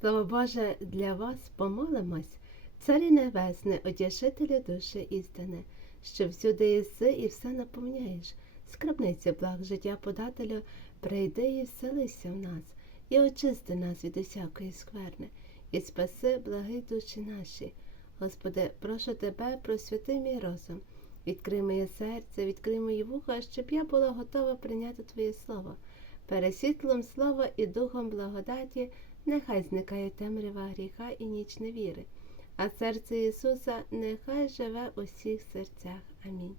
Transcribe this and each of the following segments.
Слово Боже, для вас помолимось, Царі Небесне, одяжителю душі істини, що всюди єси і все наповняєш. Скарбниця благ життя подателю, прийди і вселися в нас, і очисти нас від усякої скверни, і спаси благи душі наші. Господи, прошу Тебе, просвяти мій розум, відкрий моє серце, відкрий мої вуха, щоб я була готова прийняти Твоє Слово. Пересвітлом слова і духом благодаті нехай зникає темрява гріха і ніч невіри, а серце Ісуса нехай живе у всіх серцях. Амінь.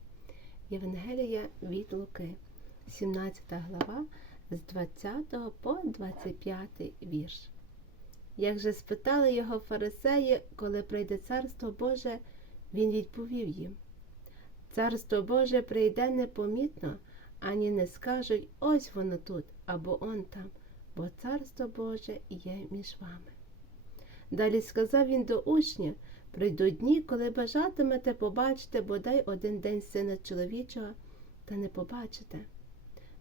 Євангелія від Луки, 17 глава, з 20 по 25 вірш. Як же спитали його фарисеї, коли прийде Царство Боже, він відповів їм: Царство Боже прийде непомітно, ані не скажуть ось воно тут або он там, бо Царство Боже є між вами. Далі сказав він до учнів прийдуть дні, коли бажатимете побачити бодай один день сина чоловічого, та не побачите.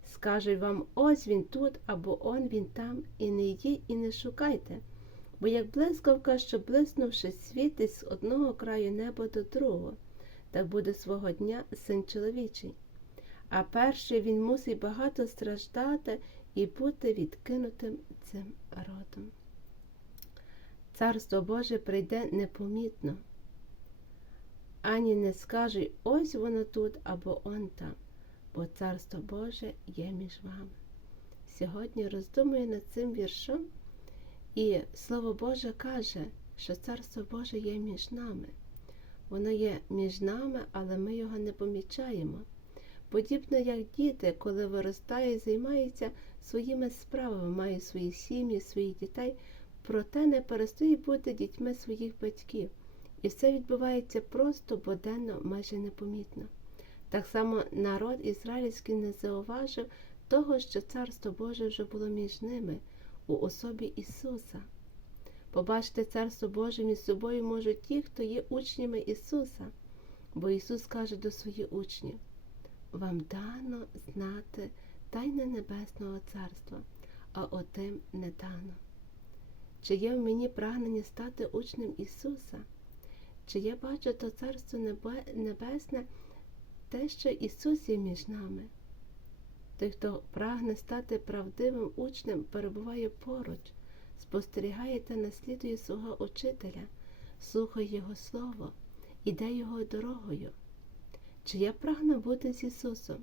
Скажуть вам ось він тут або он він там, і не йдіть, і не шукайте, бо як блискавка, що блиснувши світить з одного краю неба до другого, так буде свого дня син чоловічий. А перший він мусить багато страждати і бути відкинутим цим родом. Царство Боже прийде непомітно, ані не скажуть ось воно тут або он там, бо Царство Боже є між вами. Сьогодні роздумую над цим віршом, і Слово Боже каже, що Царство Боже є між нами. Воно є між нами, але ми його не помічаємо. Подібно як діти, коли виростають, займаються своїми справами, мають свої сім'ї, своїх дітей, проте не перестають бути дітьми своїх батьків. І все відбувається просто, буденно, майже непомітно. Так само народ ізраїльський не зауважив того, що Царство Боже вже було між ними у особі Ісуса. Побачити Царство Боже між собою можуть ті, хто є учнями Ісуса, бо Ісус каже до своїх учнів вам дано знати тайне Небесного Царства, а отим не дано. Чи є в мені прагнення стати учнем Ісуса? Чи я бачу то Царство Небесне, те, що Ісус є між нами? Той, хто прагне стати правдивим учнем, перебуває поруч, спостерігає та наслідує свого учителя, слухає Його Слово, іде Його дорогою. Чи я прагну бути з Ісусом,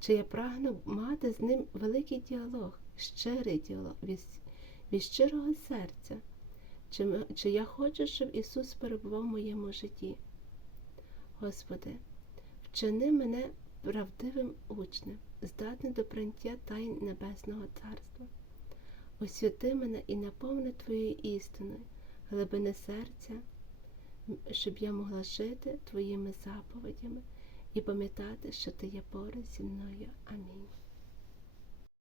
чи я прагну мати з Ним великий діалог, щирий діалог від, від щирого серця, чи, чи я хочу, щоб Ісус перебував в моєму житті? Господи, вчини мене правдивим учнем, здатним до прийняття тайн Небесного Царства. Освяти мене і наповни Твоєю істиною, глибини серця, щоб я могла жити Твоїми заповідями і пам'ятати, що ти є поруч зі мною. Амінь.